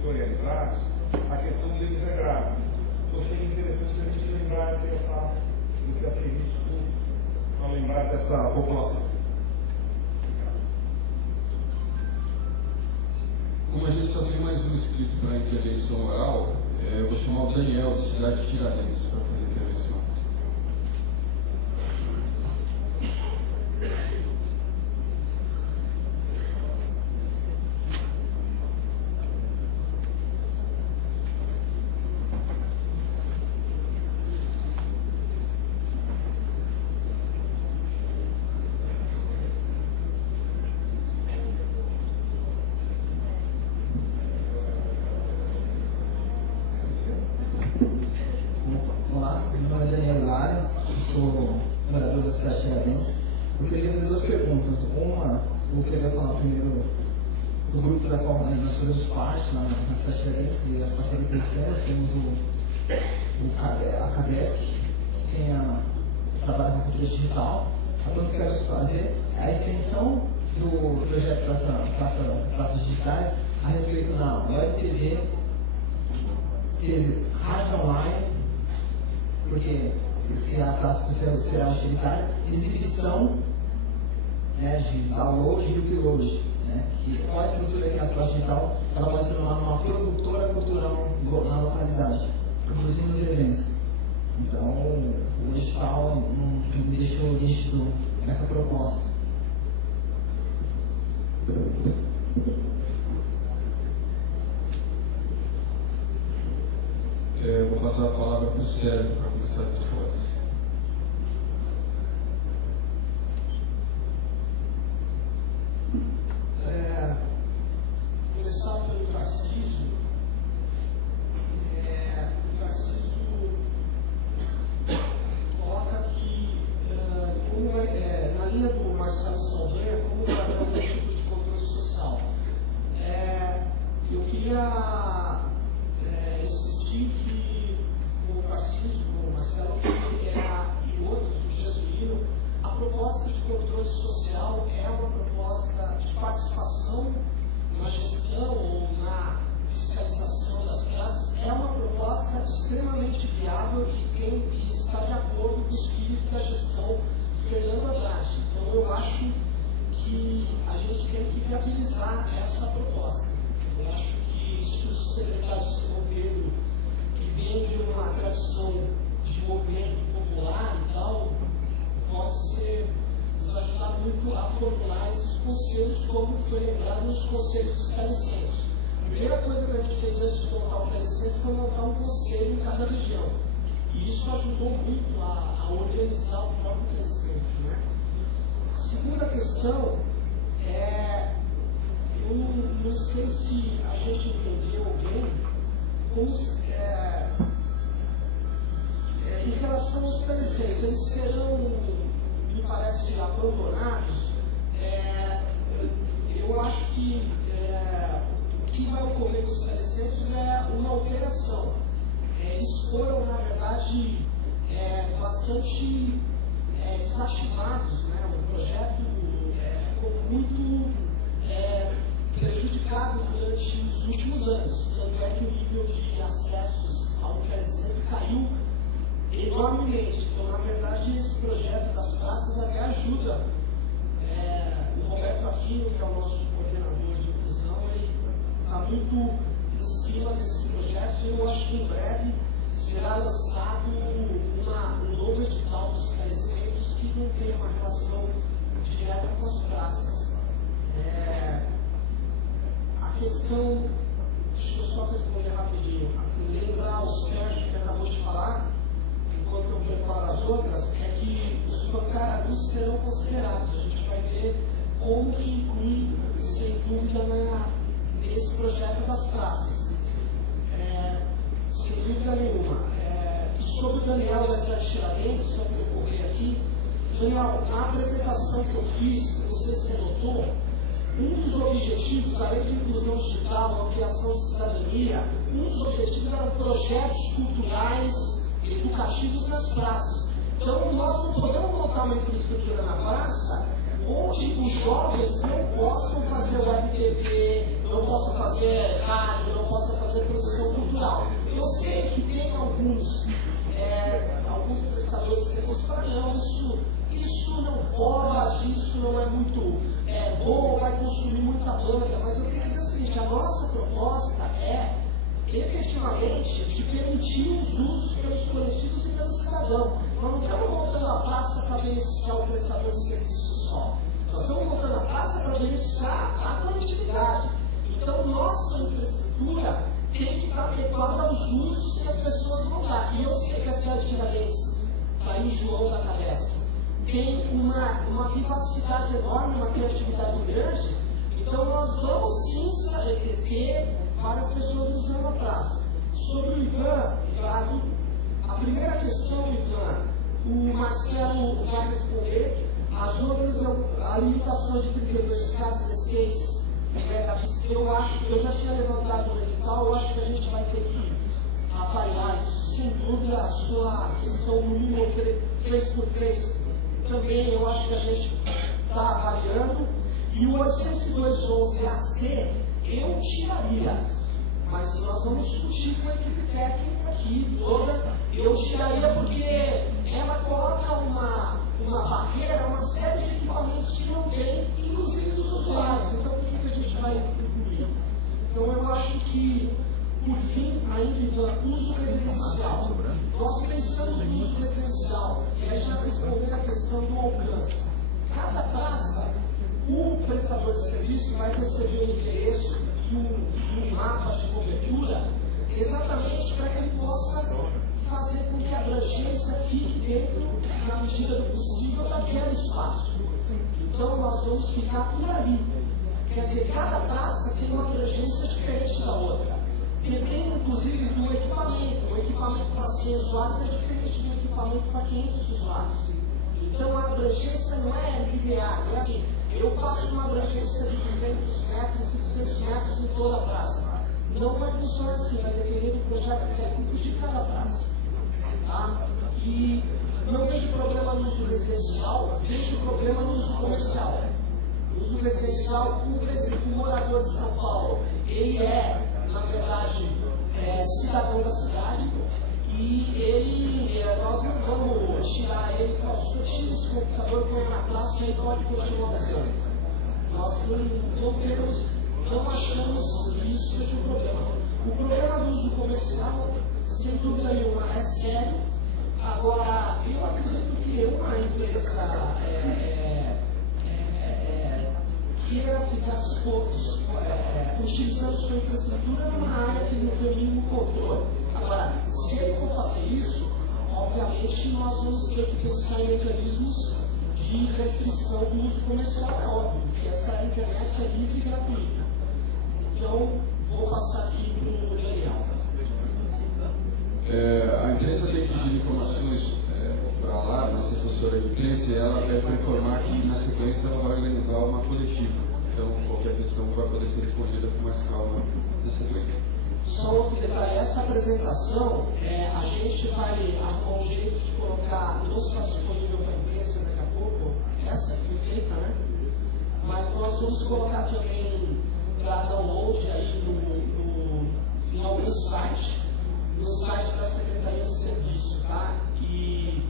territorializados, a questão deles é grave. Então seria interessante a gente lembrar desse asterisco para lembrar dessa população. Como a gente só tem mais um inscrito para a intervenção oral, eu vou chamar o Daniel, da cidade de Tiradentes, para fazer a intervenção. Olá, meu nome é Daniel Lara, sou morador da cidade de Tiradentes. Eu queria fazer duas perguntas. Uma, eu queria falar primeiro do grupo da qual nós fazemos parte na cidade de Tiradentes e as parcerias cristãs. Temos a CADESC, que tem o trabalho com cultura digital. A coisa que eu quero fazer é a extensão do projeto Praças Digitais a respeito na Web TV, teve rádio online, porque se a praça será utilitária, exibição, né, de download e upload, né, que qual a estrutura que a praça digital ela vai se tornar uma produtora cultural na localidade, produzindo os eventos. Então, o digital não me deixou nítido essa proposta. Eu vou passar a palavra para o Sérgio para começar as respostas. Começar pelo Tarcísio. O Tarcísio coloca que, na linha do Marcelo Saldanha, como trabalhar um tipo de controle social. Eu queria insistir que o Tarcísio, o Marcelo e outros, o Jesuíno, a proposta de controle social é uma proposta de participação na gestão ou na fiscalização das praças, é uma proposta extremamente viável e está de acordo com o espírito da gestão de Fernando Andrade. Então eu acho que a gente tem que viabilizar essa proposta. Eu acho que se o secretário Simão Pedro, que vem de uma tradição de movimento popular e tal, pode nos ajudar muito a formular esses conselhos, como foi lembrado nos conselhos dos telecentros. A primeira coisa que a gente fez antes de montar o telecentro foi montar um conselho em cada região. E isso ajudou muito a organizar o próprio telecentro, né? Segunda questão eu não sei se a gente entendeu bem como, em relação aos telecentros, eles serão, me parece, abandonados. Eu acho que o que vai ocorrer com os telecentros é uma alteração. Eles foram, na verdade, bastante desativados, né? O projeto ficou muito prejudicado durante os últimos anos. Tanto é que o nível de acessos ao telecentro caiu enormemente. Então, na verdade, esse projeto das praças até ajuda. O Roberto Aquino, que é o nosso coordenador de inclusão, ele está muito em cima desses projetos e eu acho que em breve será lançado um novo edital dos telecentros que não tem uma relação direta com as praças. A questão, deixa eu só responder rapidinho, lembrar o Sérgio que acabou de falar, enquanto eu preparo as outras, é que os bancários serão considerados. A gente vai ver como que inclui, sem dúvida, nesse projeto das praças. Sem dúvida nenhuma. E sobre o Daniel da cidade de Tiradentes, só para eu correr aqui, Daniel, na apresentação que eu fiz, não sei se você notou, um dos objetivos, além de inclusão digital, ampliação de cidadania, um dos objetivos eram projetos culturais, educativos nas praças. Então, nós não podemos montar uma infraestrutura na praça onde os jovens não possam fazer web TV, não possa fazer rádio, não possa fazer produção cultural. Eu sei que tem alguns prestadores de serviço que falam, não, isso não pode, isso não é muito bom, vai consumir muita banda, mas eu queria dizer o seguinte, a nossa proposta é efetivamente de permitir os usos pelos coletivos e pelo cidadão. Nós não estamos montando a praça para beneficiar o prestador de serviço só. Nós estamos montando a praça para beneficiar a coletividade. Então, nossa infraestrutura tem que estar adequada aos usos que as pessoas vão dar. E eu sei que a cidade de Tiradentes, aí o João da Cabesca, tem uma vivacidade enorme, uma criatividade grande. Então, nós vamos sim ter várias pessoas usando a praça. Sobre o Ivan, claro, a primeira questão, Ivan, o Marcelo vai responder. As outras, a limitação de 32K16, eu já tinha levantado no edital, eu acho que a gente vai ter que avaliar isso, sem dúvida, a sua questão no número 3x3, também eu acho que a gente está avaliando, e o 802.11AC, eu tiraria, mas nós vamos discutir com a equipe técnica aqui toda, eu tiraria porque ela coloca uma barreira, uma série de equipamentos que não tem, inclusive os usuários. Então, o que a gente vai incluir? Então, eu acho que, por fim, ainda, uso residencial. Nós pensamos no uso residencial, e aí já respondendo a questão do alcance. Cada praça, o prestador de serviço vai receber o endereço e um mapa de cobertura, exatamente para que ele possa fazer com que a abrangência fique dentro, na medida do possível, daquele espaço. Então, nós vamos ficar por ali. Quer dizer, cada praça tem uma abrangência diferente da outra. Depende, inclusive, do equipamento. O equipamento para 100 usuários é diferente do equipamento para 500 usuários. Então, a abrangência não é linear. Não é assim, eu faço uma abrangência de 200 metros e 200 metros em toda a praça. Não vai funcionar assim, vai depender do projeto técnico de cada praça. Tá? E não vejo problema no uso residencial, vejo problema no uso comercial. No uso residencial, o morador de São Paulo, ele na verdade, cidadão da cidade, e nós não vamos tirar ele e falar, o senhor tira esse computador, põe na praça e aí pode continuar usando. Nós não achamos que isso seja um problema. O problema do uso comercial, sem dúvida nenhuma, é sério. Agora, eu acredito que uma empresa queira ficar utilizando sua infraestrutura numa área que não tem o mínimo controle. Agora, se ele for fazer isso, obviamente nós vamos ter que pensar em mecanismos de restrição do uso comercial, é óbvio, porque essa internet é livre e gratuita. Então, vou passar aqui para o Daniel. A empresa tem que pedir informações para lá, nossa assessora de imprensa, e ela deve informar que na sequência ela vai organizar uma coletiva. Então, qualquer questão vai poder ser respondida com mais calma na sequência. Só outro detalhe, essa apresentação, a gente vai arrumar um jeito de colocar, não só disponível para a imprensa daqui a pouco, essa que foi feita, né? Mas nós vamos colocar também para download aí em algum site, no site da Secretaria de Serviço, tá? E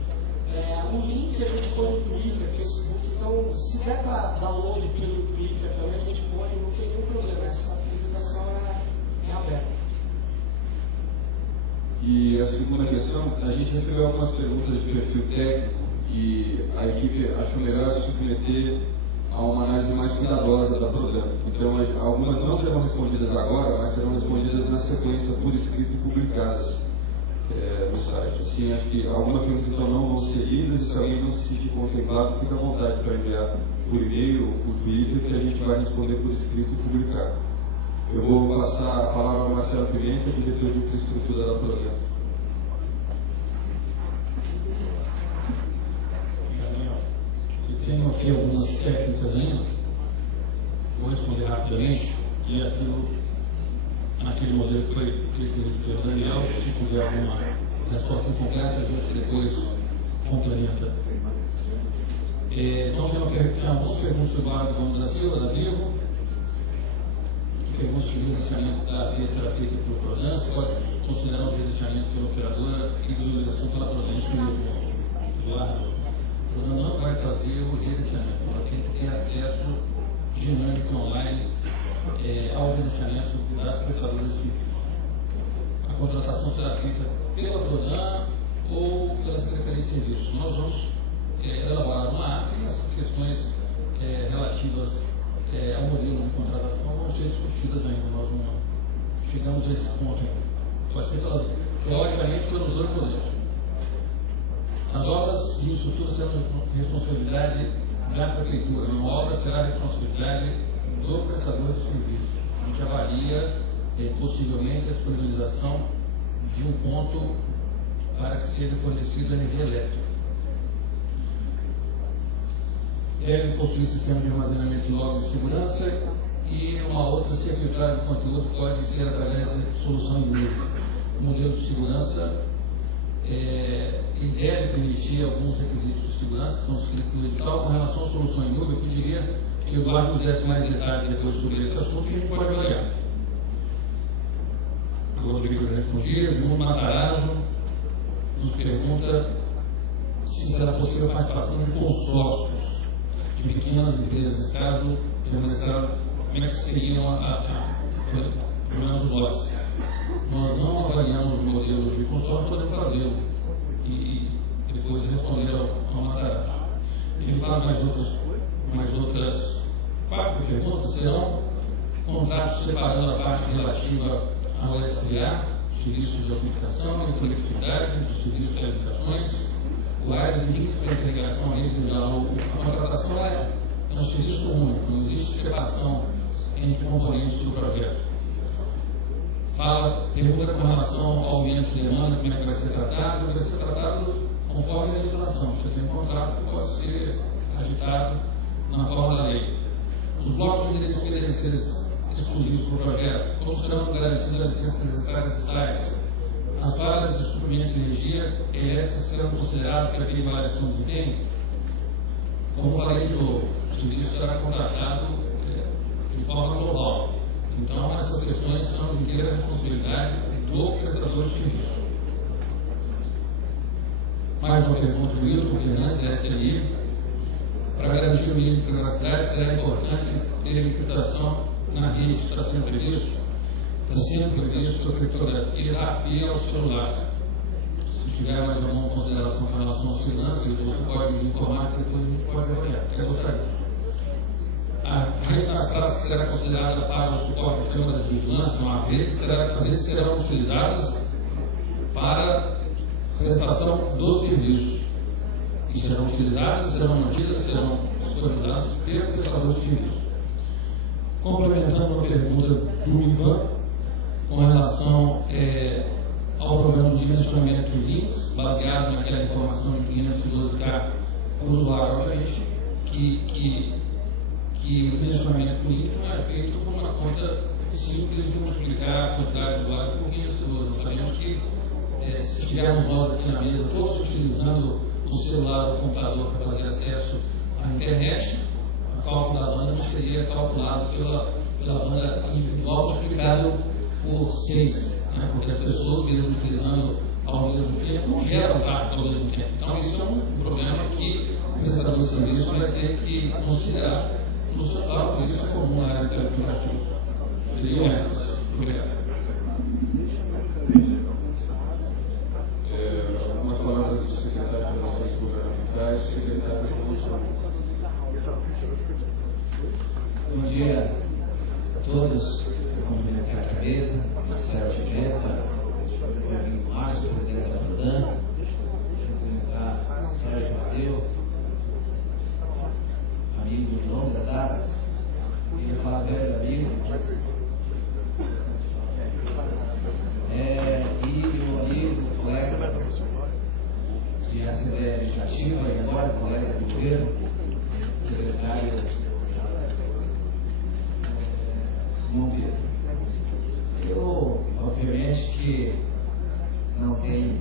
o link a gente põe no Twitter, Facebook, então se der para download pelo Twitter também, a gente põe, não tem nenhum problema, essa apresentação é aberta. E a segunda questão, a gente recebeu algumas perguntas de perfil técnico e a equipe achou melhor se submeter a uma análise mais cuidadosa da programa. Então, algumas não serão respondidas agora, mas serão respondidas na sequência por escrito e publicadas no site. Assim, acho que algumas perguntas então não vão ser lidas, e se alguém não se sentir contemplado, fica à vontade para enviar por e-mail ou por Twitter, que a gente vai responder por escrito e publicar. Eu vou passar a palavra ao Marcelo Pimenta, diretor de infraestrutura da programa. Eu tenho aqui algumas técnicas ainda, vou responder rapidamente, e aquilo, naquele modelo que foi referido pelo Daniel, se tiver alguma resposta incompleta, a gente depois complementa. Então, tem algumas perguntas do Eduardo Gomes da Silva, da Vivo. pergunta se o gerenciamento da via será feito pelo PRODAN, se pode considerar o gerenciamento pela operadora e visualização pela PRODAN. Isso mesmo, Eduardo. O PRODAN não vai fazer o gerenciamento, ela tem que ter acesso dinâmico online ao gerenciamento das prestadoras de serviço. A contratação será feita pela PRODAN ou pela Secretaria de Serviços. Nós vamos elaborar uma ata e essas questões relativas ao modelo de contratação vão ser discutidas ainda. Nós não chegamos a esse ponto ainda. Vai ser, teoricamente, pelos dois poderes. As obras de infraestrutura serão responsabilidade da Prefeitura. Uma obra será responsabilidade do prestador de serviço. A gente avalia, possivelmente, a disponibilização de um ponto para que seja fornecida energia elétrica. Deve possuir sistema de armazenamento de logos de segurança e uma outra, se a filtragem de conteúdo pode ser através de solução em nuvem. O modelo de segurança e deve permitir alguns requisitos de segurança que estão escritos no edital. Com relação à solução em nuvem, eu pediria que o Eduardo nos desse mais detalhes depois sobre esse assunto que a gente pode avaliar. O Rodrigo respondia, Edmundo Matarazzo nos pergunta se será possível a participação de consórcios de pequenas empresas, nesse caso, como é que seriam pelo menos os lotes. Nós não avaliamos o modelo de consórcio, podemos fazê-lo e depois responder ao Matarazzo. Ele faz mais outras 4 perguntas, serão contratos separando a parte relativa ao SDA, serviços de aplicação e conectividade, dos serviços de telecomunicações, quais links para integração regional. A contratação é um serviço único, não existe separação entre componentes do projeto. Pergunta com relação ao aumento de demanda, como é que vai ser tratado? Vai ser tratado conforme a legislação. Você tem um contrato que pode ser agitado na forma da lei. Os blocos de endereço devem ser exclusivos para o projeto. Como serão garantidas as licenças necessárias de sites? As vagas de suprimento de energia elétrica serão consideradas para aquele avaliação de desempenho? Como falei, o serviço será contratado de forma global. Então, essas questões são de inteira responsabilidade do prestador de serviço. Mais uma pergunta do Wilton Fernandes, da SLI. Para garantir o mínimo de privacidade, será importante ter a encriptação na rede que está sendo previsto? Está sendo previsto a criptografia API ao celular. Se tiver mais alguma consideração com relação ao segurança, você pode me informar que depois a gente pode avaliar. Quer gostar disso? A rede na praça será considerada para o suporte de câmeras de vigilância, as redes serão utilizadas para prestação dos serviços. E serão utilizadas, serão mantidas, serão disponibilizadas pelo prestador de serviços. Complementando a pergunta do Ivan, com relação ao programa de dimensionamento de links, baseado naquela informação de 512K para o usuário, obviamente, que o dimensionamento do link não é feito por uma conta simples de multiplicar a quantidade de usuários por 512. Nós sabemos que se tivermos nós aqui na mesa, todos utilizando o celular ou o computador para fazer acesso à internet, o cálculo da banda não seria calculado pela banda individual multiplicado por 6, né? Porque as pessoas, mesmo utilizando ao mesmo tempo, não geram tráfego ao mesmo tempo. Então, isso é um problema que o prestador de serviço vai ter que considerar no seu cálculo, por isso é comum na área de telecomunicações. Seriam essas. Obrigado. Algumas palavras do secretário de Relações Governamentais, secretário de Relações. Bom dia a todos. Eu cumprimento aqui a cabeça, Sérgio Jetta, o amigo Márcio, presidente da PRODAN, cumprimentar o Sérgio Mateu, amigo de longas datas, ia falar velho amigo, e meu amigo, colega de Assembleia Legislativa e agora colega do governo, secretário Simão Pedro. Eu, obviamente, que não tenho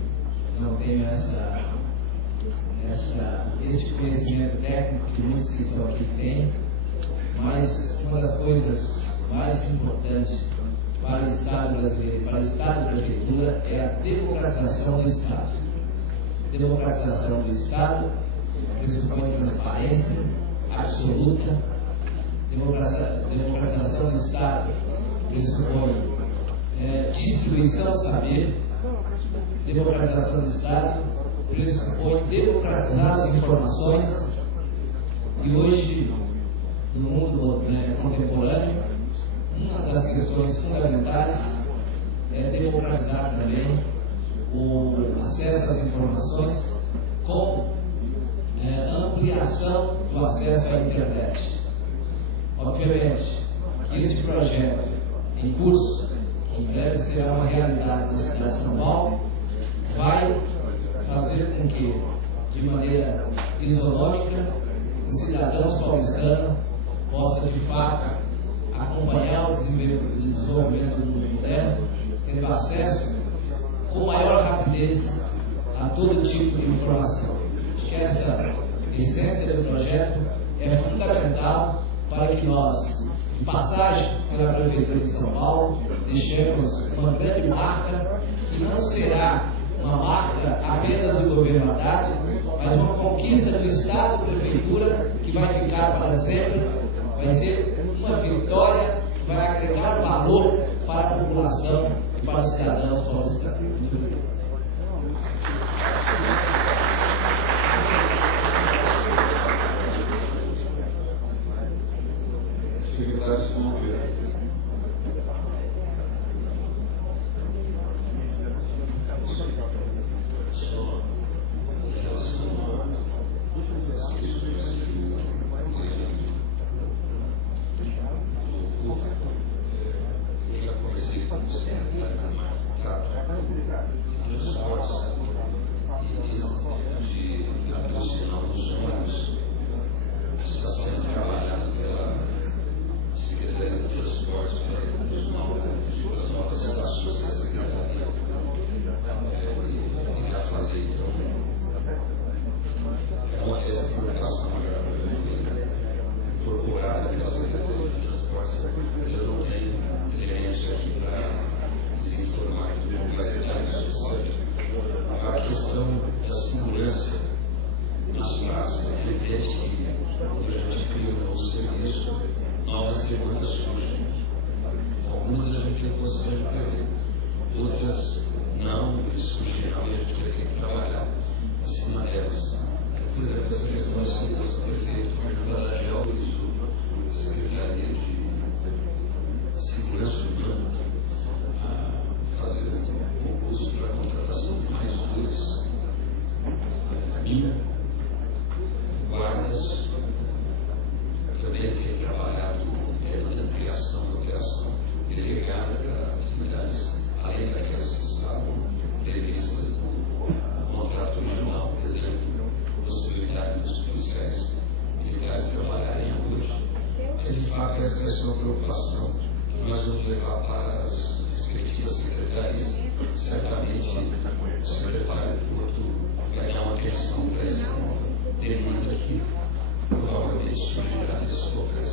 esse conhecimento técnico que muitos que estão aqui têm, mas uma das coisas mais importante para o Estado brasileiro, para o Estado e a Prefeitura, é a democratização do Estado. Democratização do Estado pressupõe transparência absoluta. Democratização do Estado pressupõe distribuição do saber. Democratização do Estado pressupõe democratizar as informações. E hoje, no mundo contemporâneo, uma das questões fundamentais é democratizar também o acesso às informações com ampliação do acesso à internet. Obviamente que este projeto em curso, que em breve será uma realidade na cidade de São Paulo, vai fazer com que, de maneira isonômica, os cidadãos paulistanos possam de fato acompanhar o desenvolvimento do mundo moderno, tendo acesso com maior rapidez a todo tipo de informação. Acho que essa essência do projeto é fundamental para que nós, em passagem pela Prefeitura de São Paulo, deixemos uma grande marca, que não será uma marca apenas do governo Haddad, mas uma conquista do Estado e Prefeitura que vai ficar para sempre, vai ser uma vitória que vai agregar valor para a população e para os cidadãos paulistanos. Muito obrigado. Secretário Simão Vieira. Eu já conversei com o secretário mais de transportes e de abrir o sinal dos ônibus. Está sendo trabalhado pela Secretaria de Transportes para as novas estações da Secretaria. E já fazer então essa publicação já foi incorporada pela Secretaria de Transportes. Eu não tenho elementos aqui para se informar de como vai ser isso. A questão da segurança nas praças, é evidente que quando a gente cria um novo serviço, novas demandas surgem. Algumas a gente tem condição de prever, outras não, eles surgirão e a gente vai ter que trabalhar em cima delas. Por exemplo, essa questão da segurança do prefeito Fernando Aragel e a Secretaria de Segurança Urbana a fazer um concurso para a contratação de mais 2.000 guardas. Também tem trabalhado com o tema da ampliação da operação delegada para atividades além daquelas que estavam previstas no contrato original, por exemplo, possibilidade dos policiais militares trabalharem à noite. Mas, de fato, essa é a sua preocupação que nós vamos levar para as respectivas secretarias. Certamente, o secretário do Porto vai dar uma atenção para essa nova demanda que provavelmente surgirá nesses locais.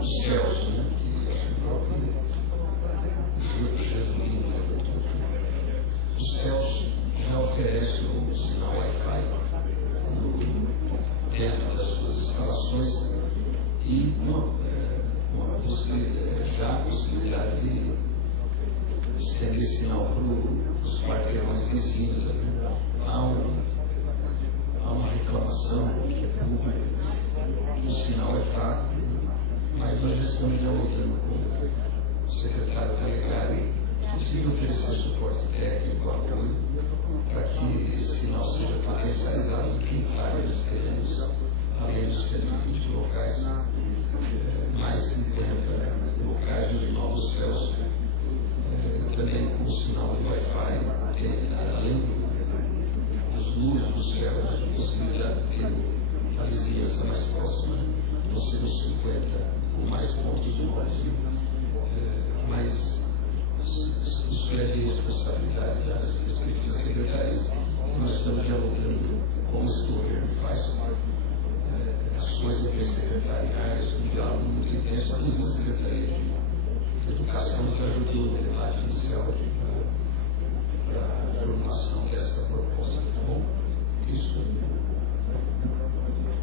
Os céus, que acho que o próprio Jesuíno levantou. Os céus já oferecem o sinal Wi-Fi dentro das suas instalações e já a possibilidade de estender sinal para os quarteirões vizinhos. Há uma reclamação que é pública, que o sinal é fraco, mas nós já estamos dialogando com o secretário Calegari, que oferecer suporte técnico, apoio, para que esse sinal seja potencializado. Quem sabe nós teremos, além dos 120 locais, mais 50 locais dos novos céus, também com o sinal de Wi-Fi, além dos muros dos céus, a possibilidade de ter a vizinhança mais próxima, nós temos 50 ou mais pontos móveis. Mas isso é de responsabilidade das respectivas secretarias. Nós estamos dialogando como esse governo faz a discussões intersecretariais, um diálogo muito intenso, inclusive na Secretaria de Educação, que ajudou no debate inicial para a formulação dessa proposta, tá bom? Isso.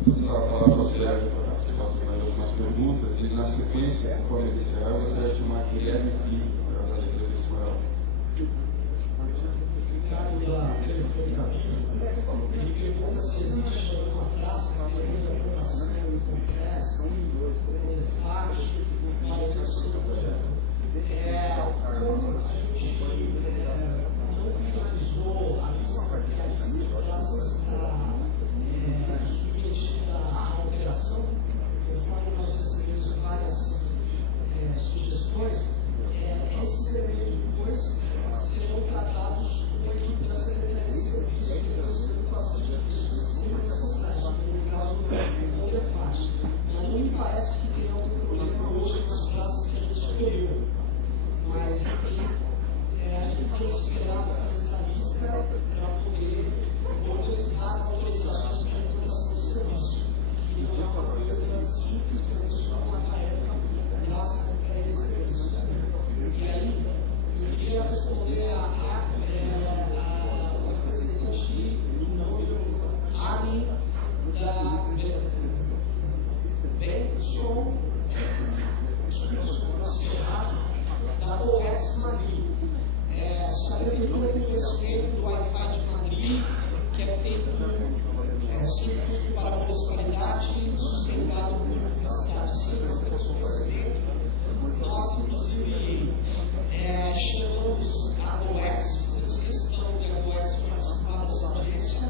Vou a palavra ao Sérgio para você fazer mais algumas perguntas e, na sequência, conforme ele encerrar, eu gostaria de chamar Guilherme Filho para fazer a entrevista oral. Ele pergunta se existe alguma praça que tem ocupação em congresso, em faixa, mas eu sou como a gente não finalizou a lista de praças está submetida à alteração, conforme nós recebemos várias sugestões, esses elementos depois serão tratados com a equipe da Secretaria de Serviço e das Educações de pessoas que serão necessárias, no caso da outra faixa. Mas não me parece que tenha algum problema hoje nas praças que a gente escolheu. Mas, enfim, a gente tem que esperar finalizar a lista para poder organizar as autorizações para a implantação do serviço, que não é uma coisa simples, mas é só uma tarefa da Secretaria de Serviço. E aí, eu queria responder a representante do número Ari da Benson da OEX Madrid. Essa prefeitura tem conhecimento do Wi-Fi de Madrid, que é feito sem custo para a municipalidade, sustentado por universidades. Sim, nós temos conhecimento. Nós, inclusive, chamamos a OEX, fizemos questão de a OEX participar dessa audiência,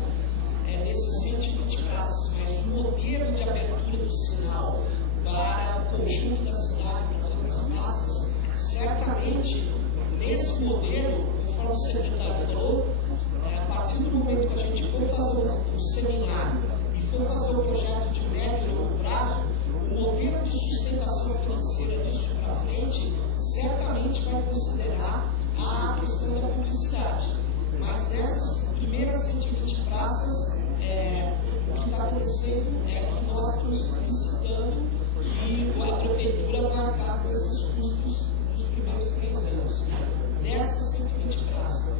nesses 120 praças, mas o modelo de abertura do sinal para o conjunto da cidade, para as outras praças, certamente, nesse modelo, conforme o secretário falou, a partir do momento que a gente for fazer um seminário e for fazer um projeto de médio e longo prazo, o modelo de sustentação financeira disso para frente certamente vai considerar a questão da publicidade. Mas nessas primeiras 120 praças, o que está acontecendo é que nós estamos licitando e a prefeitura vai arcar com esses custos nos primeiros 3 anos. Nessas 120 praças.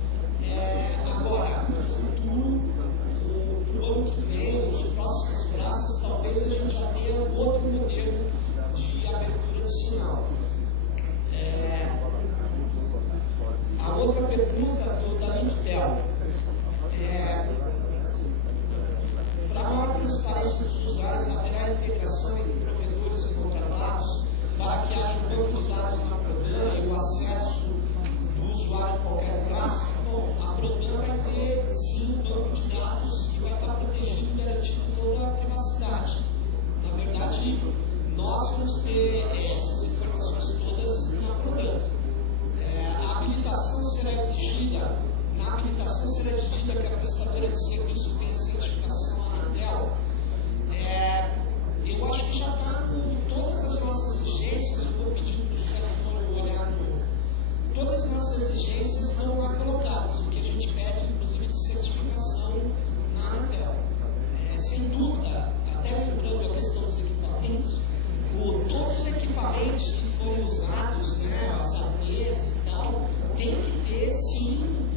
Agora, no futuro, para o ano que vem, os próximas praças, talvez a gente já tenha outro modelo de abertura de sinal. A outra pergunta da Lintel. Para a maior transparência dos usuários, haverá integração entre provedores e contratados para que haja um banco de dados na Prodan e o acesso do usuário a qualquer praça? Bom, a Prodan vai ter sim um banco de dados que vai estar protegido e garantindo toda a privacidade. Na verdade, nós vamos ter essas informações todas na Prodan. A habilitação será exigida, na habilitação será exigida que a prestadora de serviço tenha certificação Anatel. Eu acho que já está com todas as nossas exigências, eu vou pedir para o Sérgio olhar todas as nossas exigências estão lá colocadas, o que a gente pede, inclusive, de certificação na Anatel. Sem dúvida, até lembrando a questão dos equipamentos, todos os equipamentos que forem usados, as APs e tal, tem que ter sim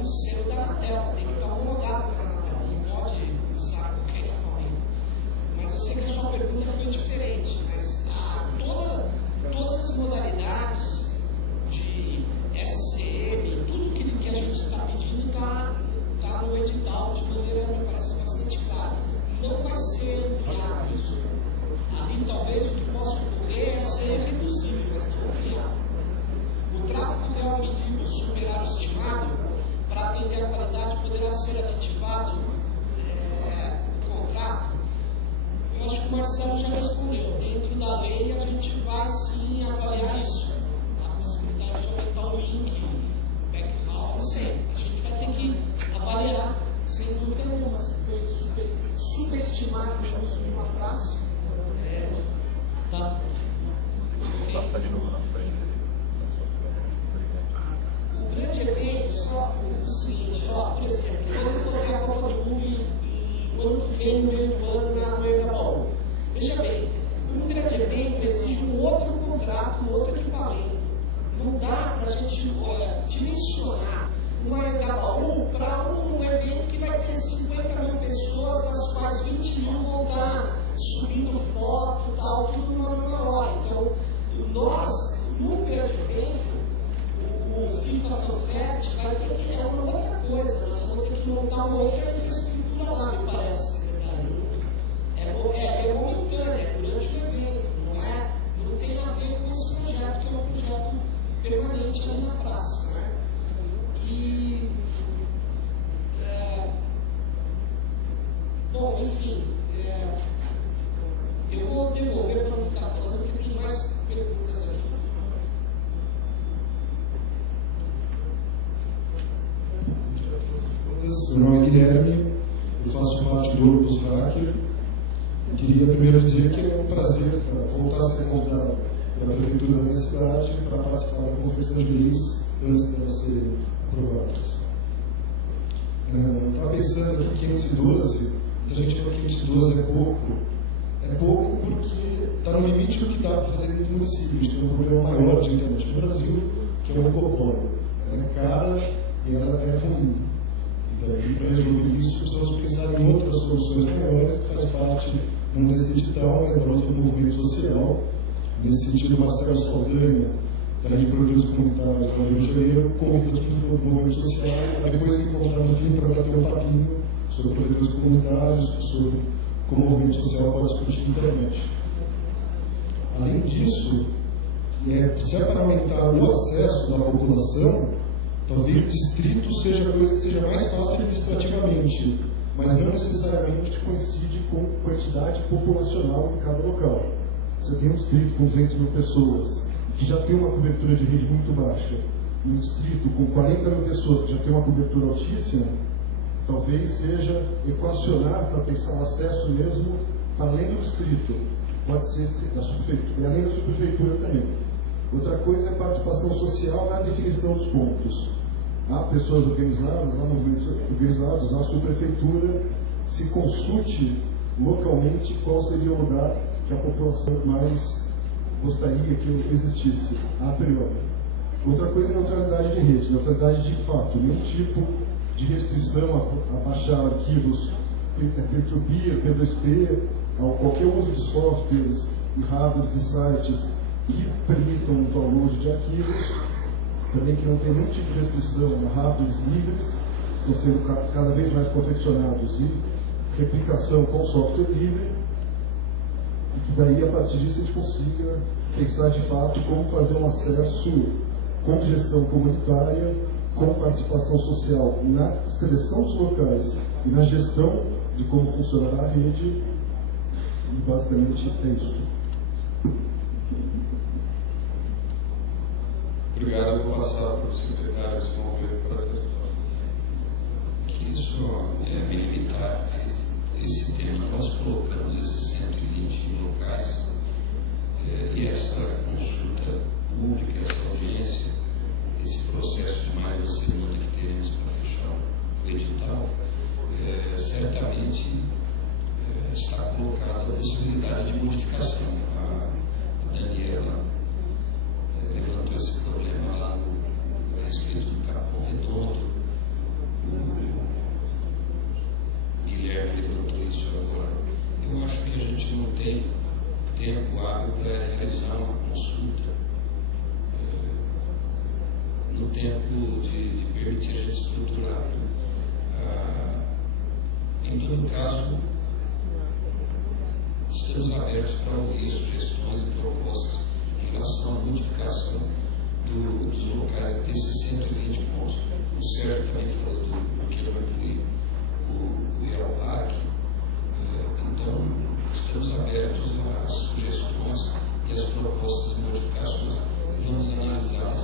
um selo da Anatel, tem que estar homologado pela Anatel, não pode usar qualquer equipamento. Mas eu sei que a sua pergunta foi diferente, mas todas as modalidades de SCM, tudo que a gente está pedindo está no edital de maneira, me parece, bastante clara. Não vai ser ampliado isso. Ali talvez o que possa ocorrer é ser reduzido, mas não ampliado. O tráfego real medido superar estimado para atender a qualidade poderá ser aditivado no contrato. Eu acho que o Marcelo já respondeu. Dentro da lei a gente vai sim avaliar isso. A possibilidade de aumentar o link, backhaul, não sei. A gente vai ter que avaliar, sem dúvida nenhuma, se foi superestimado o uso de uma praça. Tá. Passar de novo na frente. O grande evento, só o seguinte, por exemplo, quando for ter a Copa do Mundo no ano que vem, no meio do ano, na Noia da Baú. Veja bem, um grande evento exige um outro contrato, um outro equipamento. Não dá para a gente dimensionar um Anhangabaú para um evento que vai ter 50 mil pessoas, das quais 20 mil vão estar subindo foto e tal, tudo numa mesma hora. Então, nós, num grande evento, o FIFA FanFest vai ter que é uma outra coisa, nós vamos ter que montar uma outra infraestrutura lá, me parece, secretário. É momentânea, é durante o evento, não tem a ver com esse projeto, que é um projeto permanente ali na praça. Né? E, bom, enfim, eu vou devolver para não ficar falando, porque tem mais perguntas aqui. Meu nome é Guilherme, eu faço parte do Grupos Hacker. Queria primeiro dizer que é um prazer voltar a ser convidado pela Prefeitura da minha cidade para participar da Conferência de Leis antes de elas serem aprovadas. Estava pensando aqui 512, a gente fala que 512 é pouco. É pouco porque está no limite do que dá para fazer dentro do município. A gente tem um problema maior de internet no Brasil, que é o monopólio. Ela é cara e ela é ruim. E daí, para resolver isso, precisamos pensar em outras soluções maiores, que faz parte do mundo digital, mas da luta do movimento social. Nesse sentido, Marcelo Saldanha, da Rede de Produtos Comunitários do Rio de Janeiro, convida todo o movimento social a depois encontrar no fim para bater um papinho sobre produtos comunitários, sobre como o movimento social pode discutir na internet. Além disso, se é para aumentar o acesso da população, talvez distrito seja a coisa que seja mais fácil administrativamente, mas não necessariamente coincide com quantidade populacional em cada local. Você tem um distrito com 200 mil pessoas, que já tem uma cobertura de rede muito baixa, e um distrito com 40 mil pessoas, que já tem uma cobertura altíssima, talvez seja equacionar para pensar o acesso mesmo além do distrito. Pode ser da subprefeitura, e além da subprefeitura também. Outra coisa é a participação social na definição dos pontos. Há pessoas organizadas, há movimentos organizados, há a subprefeitura, se consulte localmente qual seria o lugar que a população mais gostaria que existisse, a priori. Outra coisa é a neutralidade de rede, neutralidade de fato, nenhum tipo de restrição a baixar arquivos peer-to-peer, P2P, a qualquer uso de softwares e hardwares e sites que permitam o download de arquivos, também que não tem nenhum tipo de restrição a hardwares livres, que estão sendo cada vez mais confeccionados, e replicação com software livre, e que daí, a partir disso, a gente consiga pensar de fato como fazer um acesso com gestão comunitária, com participação social na seleção dos locais e na gestão de como funcionará a rede, e basicamente é isso. Obrigado, eu vou passar para o secretário se mover para as respostas. Queria só me limitar a esse tema. Nós colocamos esses 120 locais e essa consulta pública, essa audiência, esse processo de mais uma semana que teremos para fechar o edital, certamente está colocada a possibilidade de modificação. A Daniela levantou esse problema lá a respeito do Capão Redondo, o Guilherme levantou isso agora. Eu acho que a gente não tem tempo hábil para realizar uma consulta no tempo de permitir a gente estruturar. Em todo caso, estamos abertos para ouvir sugestões e propostas em relação à modificação dos locais desses 120 pontos. O Sérgio também falou do que não incluir o Real Parque. Então, estamos abertos às sugestões e às propostas de modificações e vamos analisá-las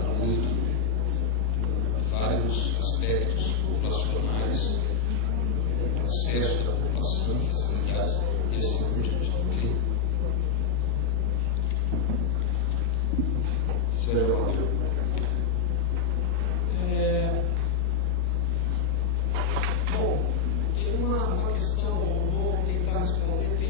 à luz de vários aspectos populacionais, acesso da população, facilidades e assim por diante. Ok? Sérgio, bom, tem uma questão, eu vou tentar responder.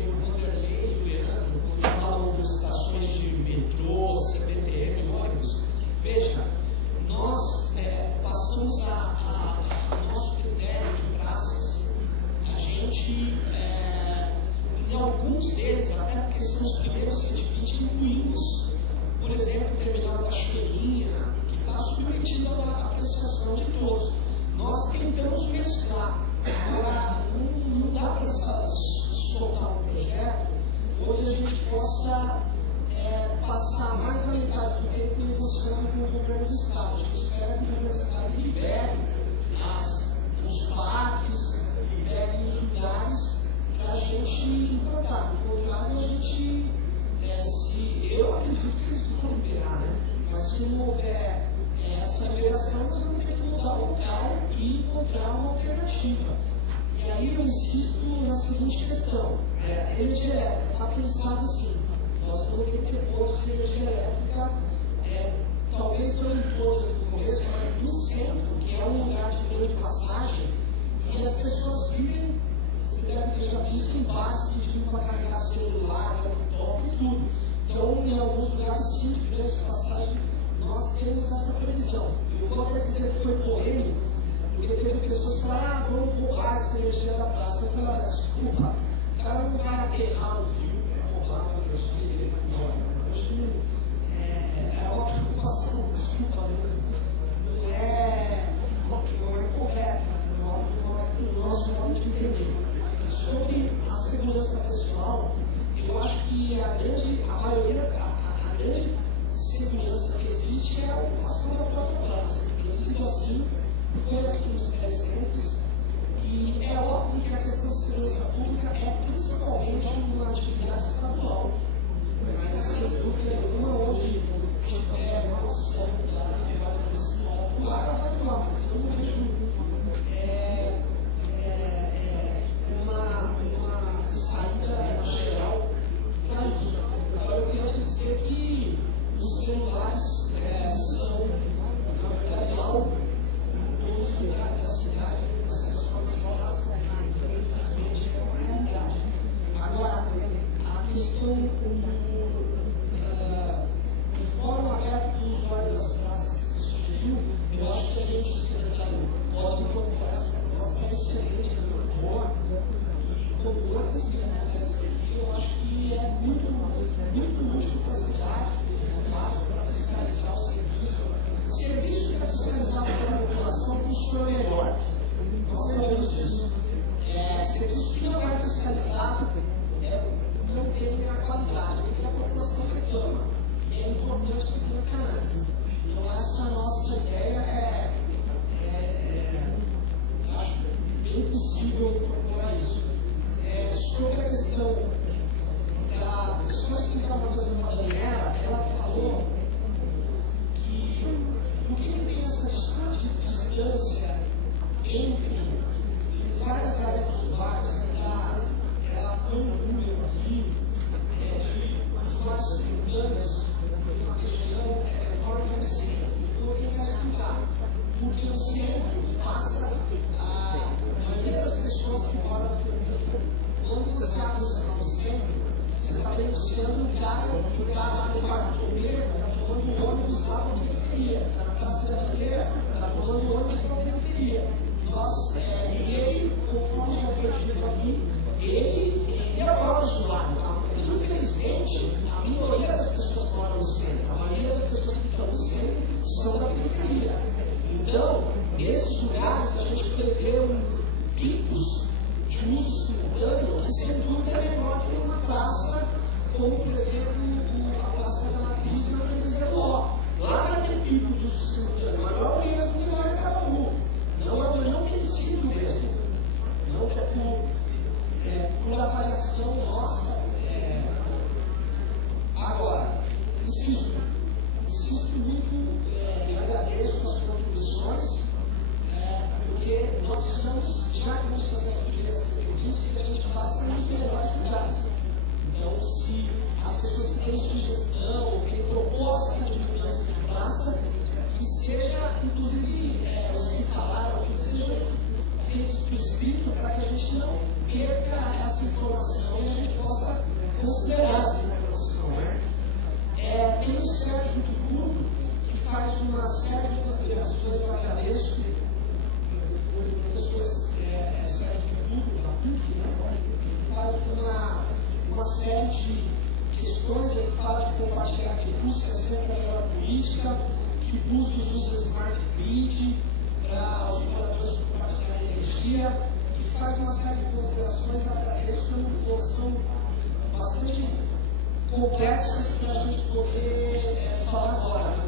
tempo negociando com o governo do Estado. A gente espera que o governo do Estado libere os parques, libere os lugares para a gente implantar. Do contrário, a gente, eu acredito que eles vão liberar, né? Mas se não houver essa liberação, nós vamos ter que mudar o local e encontrar uma alternativa. E aí eu insisto na seguinte questão: a energia elétrica está pensada assim. Nós vamos ter que ter postos de energia elétrica, talvez não em todas no começo, mas no centro, que é um lugar de grande passagem, e as pessoas vivem, você deve ter já visto, em bares pedindo para carregar celular, laptop e tudo. Então, em alguns lugares, sim, de grande passagem, nós temos essa previsão. Eu vou até dizer que foi polêmico, porque teve pessoas que falaram, vamos roubar essa energia da praça. Eu falei, desculpa, o cara não vai aterrar no fio para roubar a energia. Hoje é uma preocupação, desculpa, não é correta no nosso modo de entender. Sobre a segurança pessoal, eu acho que a grande segurança que existe é a ocupação da própria praça. Inclusive assim, foi aqui nos presentes, e é óbvio que a questão de segurança pública é principalmente uma atividade estadual. Mas, sem dúvida nenhuma, onde tiver uma ação da privada municipal, ela vai atuar, mas eu não vejo uma saída geral para isso. Agora, eu queria te dizer que os celulares são, na verdade, algo em todos os lugares da cidade, você só desloca, infelizmente, é uma realidade. Agora, a questão do fórum aberto do usuário das praças que se sugeriu, eu acho que a gente, secretário, pode incorporar essa proposta, é excelente, é boa, e como outras que acontecem aqui, eu acho que é muito útil para a cidade, para fiscalizar o serviço. O serviço que é fiscalizado pela população funciona melhor. Nós sabemos disso. Serviço que não é fiscalizado não tem a qualidade que a população reclama. É importante que tenha canais. Então, essa nossa ideia acho bem possível incorporar isso. Sobre a questão da pessoa que estava fazendo a Daniela, ela falou que o que tem essa distante distância entre várias áreas dos usuários, ela põe um número aqui de usuários simultâneos numa região fora do centro. Então, eu queria explicar. Porque no centro passa a maioria das pessoas que moram no Rio. Quando você aproxima do centro, você está beneficiando o cara que está lá no Parque do Meio, está tomando o ônibus lá para a periferia, está na Praça da Bandeira, está tomando o ônibus para a periferia. Ele, conforme já foi dito aqui, ele é o maior usuário. Infelizmente, a minoria das pessoas que moram no centro, a maioria das pessoas que estão no centro são da periferia. Então, nesses lugares, a gente prevê picos de uso simultâneo que, sem dúvida, é menor que uma praça, como, por exemplo, a Praça da Matriz na freguesia do Ó. Lá vai ter pico de uso simultâneo, maior mesmo que lá em Cabaú. Não tem sido mesmo. Não por avaliação nossa. Agora, insisto muito e agradeço as contribuições, porque nós precisamos, já que vamos fazer essa primeira entrevista, que a gente faça nos melhores lugares. Então, se as pessoas têm sugestão ou têm proposta de mudança de praça, que seja, inclusive, os que falaram, que sejam feitos por escrito, para que a gente não perca essa informação e a gente possa considerar essa informação. Tem o Sérgio do Grupo, que faz uma série de considerações, eu agradeço, o professor Sérgio do Grupo, da PUC, faz uma série de questões, ele fala de compartilhar recursos, que é sempre a melhor política, que busca os usos da Smart Grid para os operadores compartilhar energia, e faz uma série de considerações, agradeço, que são bastante complexas para a gente poder falar agora.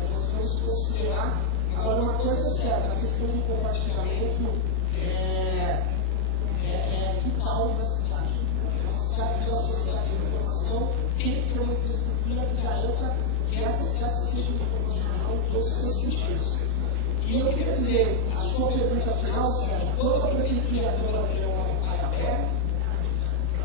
questão do compartilhamento é vital da cidade. Uma cidade que a sociedade de informação tem que ter uma infraestrutura que garanta que essa cidade seja informacional em todos os seus sentidos. E eu queria dizer, a sua pergunta final, Sérgio, quando a prefeitura e a Câmara terão um Wi-Fi aberto,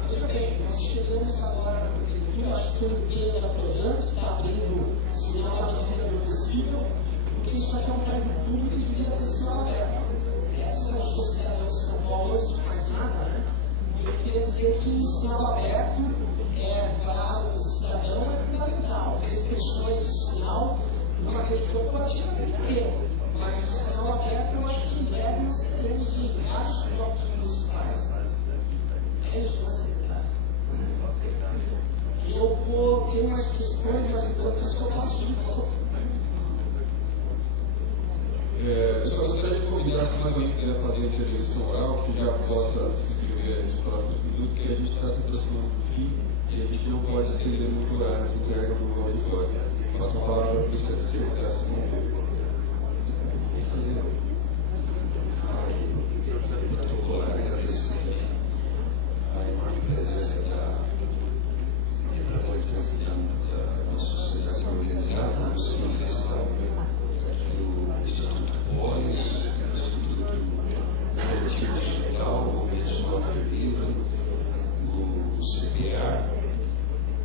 veja bem, nós chegamos agora na prefeitura, acho que o empenho da Prodan está abrindo sinal na medida do possível, porque isso aqui é um prédio público e devia ter sinal aberto. Essa é a sociedade de São Paulo, antes de mais nada, né? E eu queria dizer que o sinal aberto para o cidadão é fundamental. Restrições de sinal numa rede corporativa tem que ter, mas o sinal aberto eu acho que em breve nós teremos em vários blocos municipais. É isso que você está. E eu vou ter umas questões, mas enquanto isso eu passo de volta. Eu só gostaria de convidar, se mais alguém quiser fazer a intervenção oral, que já possa se inscrever nos próximos minutos, porque a gente está se aproximando do fim e a gente não pode estender muito o horário de entrega no auditório. Passo a palavra para o secretário protocolar agradecer a enorme presença da representante da nossa sociedade organizada, no seu manifestado do Instituto Polis, do Instituto Coletivo Digital, o Movimento Software Livre, o CPA.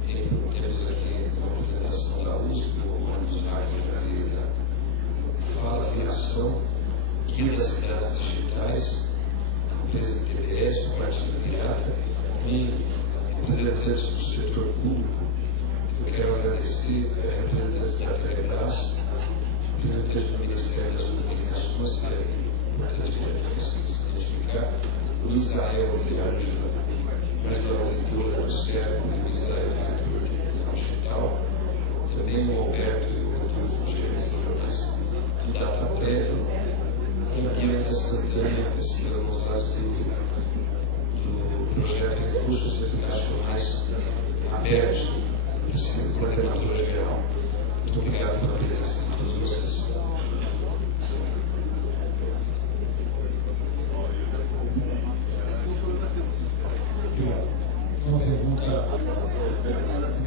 Temos aqui uma apresentação da USP, o Ônibus Wagner já fez a fala de ação, Guia das Cidades Digitais, a empresa TBS, o Partido Pirata, e representantes do setor público. Eu quero agradecer a representantes da Telebrás, representantes do Ministério das Comunicações, que é importante que a gente consiga se identificar, o Israel Viagem, mais uma leitura do CERN, o Israel Viagem Digital, também o Alberto e o Rodolfo, gerentes da jornalista do DataPrev, e a Bianca Santana, pesquisadora nos dados do projeto Recursos Educacionais Abertos, do coordenador-geral. Muito obrigado pela presença de todos vocês. Uma pergunta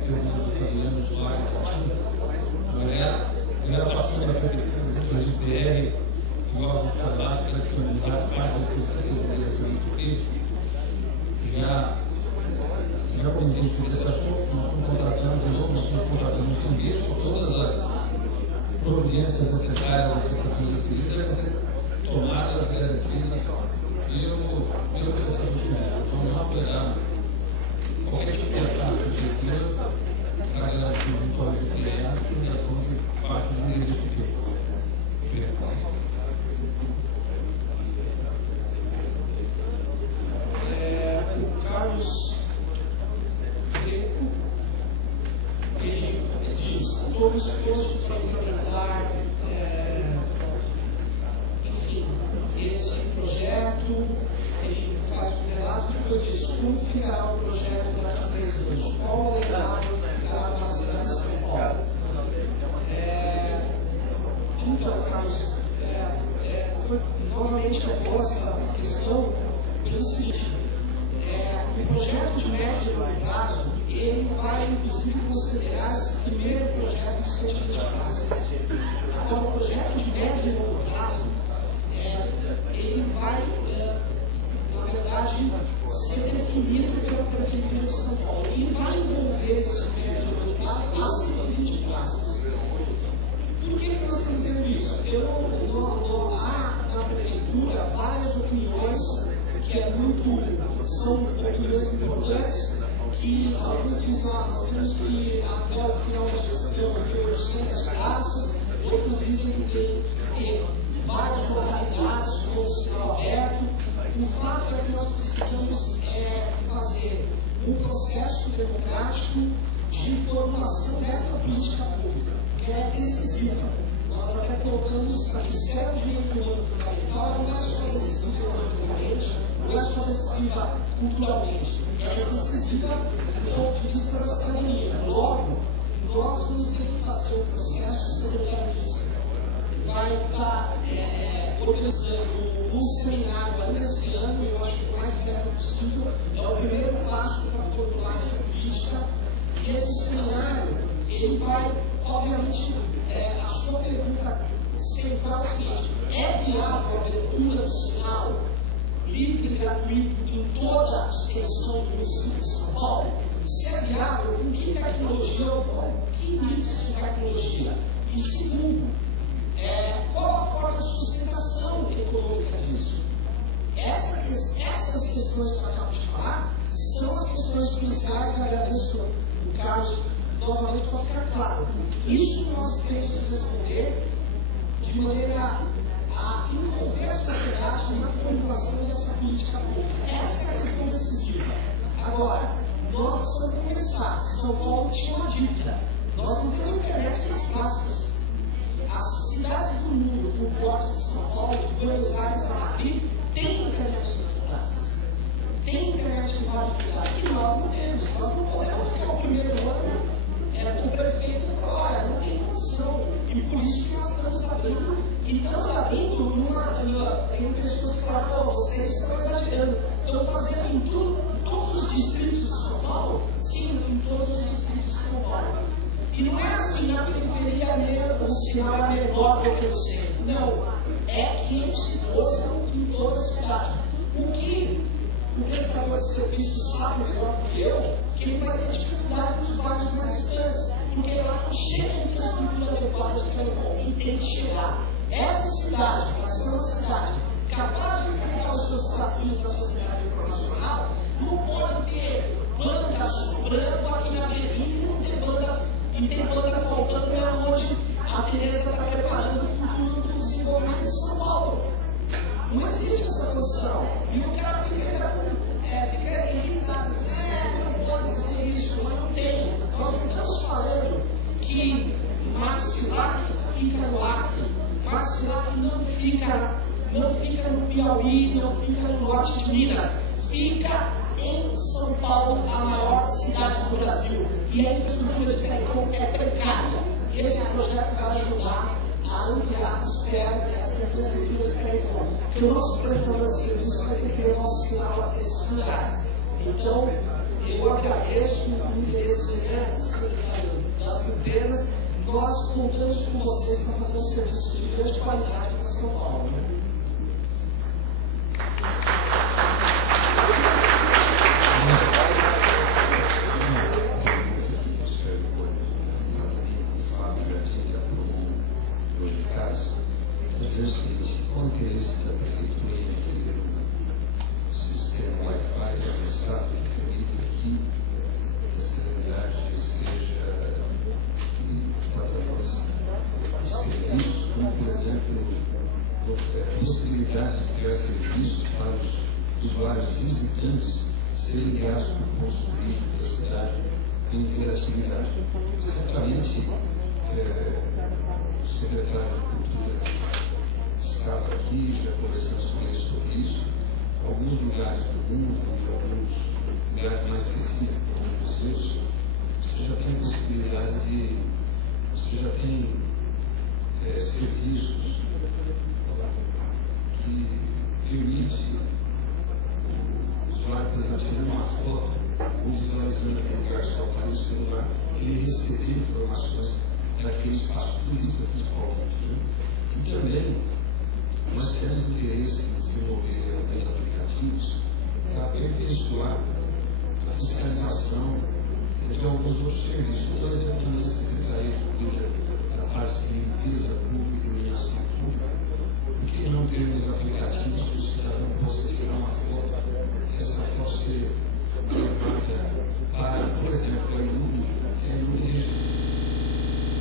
do Fabiano de Lago. Ela passando da prefeitura do GPR, logo para lá, para disponibilizar parte do que você deveria já comentei sobre esse assunto, nós estamos contratando de novo, nós estamos contratando um serviço, todas as providências necessárias da prestação de serviço devem ser tomadas, garantidas pelo prestador de serviço. Então, não apoiar qualquer tipo de ataque à prefeitura para garantir o vitório de criar e a ação de parte do endereço que o Carlos Greco, ele diz, todo esforço para implementar enfim, esse projeto, ele faz um relato, depois diz, como ficará o projeto daqui a 3 anos? Qual o legado que ficará na cidade de São Paulo? Então, Carlos, novamente eu gosto da questão pelo seguinte, o projeto de médio e longo prazo, ele vai inclusive considerar esse primeiro projeto de 120 classes. Agora, o projeto de médio e longo prazo, ele vai, na verdade, ser definido pela Prefeitura de São Paulo. E vai envolver esse médio e longo prazo a 120 classes. Por que nós estamos dizendo isso? Há na Prefeitura várias opiniões que são opiniões importantes, que alguns dizem que nós temos que, até o final da gestão, ter 800 classes, outros dizem que tem que ter várias modalidades com o sinal aberto. O fato é que nós precisamos fazer um processo democrático de formulação dessa política pública, que é decisiva. Nós até colocamos aqui certo direito humano fundamental, ela não é só decisiva economicamente, não é só decisiva culturalmente, ela é decisiva do ponto de vista da cidadania. Logo, nós vamos ter que fazer um processo semelhante. Vai estar organizando um seminário ainda esse ano, eu acho que o mais breve possível, é o primeiro passo para formular essa política. E esse seminário, ele vai, obviamente, a sua pergunta central é o seguinte: é viável a abertura do sinal livre e gratuito em toda a extensão do município de São Paulo? Se é viável, com que tecnologia ou que mix de tecnologia? E segundo, qual a forma de sustentação econômica disso? Essas questões que eu acabo de falar são as questões cruciais, e agradeço o Carlos novamente para ficar claro. Isso nós temos que responder de maneira a envolver a sociedade na formulação dessa política pública. Essa é a questão decisiva. Agora, nós precisamos começar. São Paulo tinha uma dívida. Nós não temos internet nas classes. As cidades do mundo, por forte de São Paulo, de Buenos Aires a Madrid, têm internet nas classes. Tem internet em vários lugares. E nós não temos. Nós não podemos ficar o primeiro ano com o prefeito e falar: olha, não tem condição. E por isso que nós estamos abrindo. E estamos abrindo tem pessoas que falam: pô, vocês estão exagerando. Estão fazendo em todos os distritos de São Paulo? Sim, em todos os distritos de São Paulo. E não é assim, na periferia o sinal é menor do que o centro. Não. É 512 em toda a cidade. O que o prestador de serviço sabe melhor do que eu, que ele vai ter dificuldade nos bairros mais distantes. Porque lá não chega a infraestrutura adequada de telecom. E tem que chegar. Essa cidade, para ser uma cidade capaz de aplicar os seus desafios da sociedade informacional, não pode ter banda sobrando aqui na avenida e não ter banda. E tem banda faltando onde a Tereza está preparando o futuro do desenvolvimento de São Paulo. Não existe essa condição. E o cara fica irritado. Não pode dizer isso, mas não tem. Nós não estamos falando que Marcilac fica no Acre. Marcilac não fica no Piauí, não fica no norte de Minas. Fica em São Paulo, a maior cidade do Brasil. E a infraestrutura de telecom é precária. Esse projeto vai ajudar a ampliar, espero, essa infraestrutura de telecom. Porque o nosso prestador de serviço vai ter que ter o nosso sinal a esses lugares. Então, eu agradeço o interesse das empresas. Nós contamos com vocês para fazer um serviço de grande qualidade para São Paulo. Qual o interesse da prefeitura em ter um sistema Wi-Fi avançado que permita que a cidadania seja plataformas de serviços, como, por exemplo, a possibilidade de criar serviços para os usuários visitantes serem guiados por pontos turísticos da cidade com interatividade. Certamente, o secretário da Cultura estava aqui, já conversamos com ele sobre isso. Alguns lugares do mundo, alguns lugares mais específicos, como museus, você já tem a possibilidade de. Você já tem serviços que permite o usuário, por exemplo, tirando uma foto ou visualizando aquele lugar que está no celular, ele receber informações daquele espaço turístico principalmente. Né? E também nós temos interesse em desenvolver aplicativos para aperfeiçoar a fiscalização de alguns outros serviços. Por exemplo, na Secretaria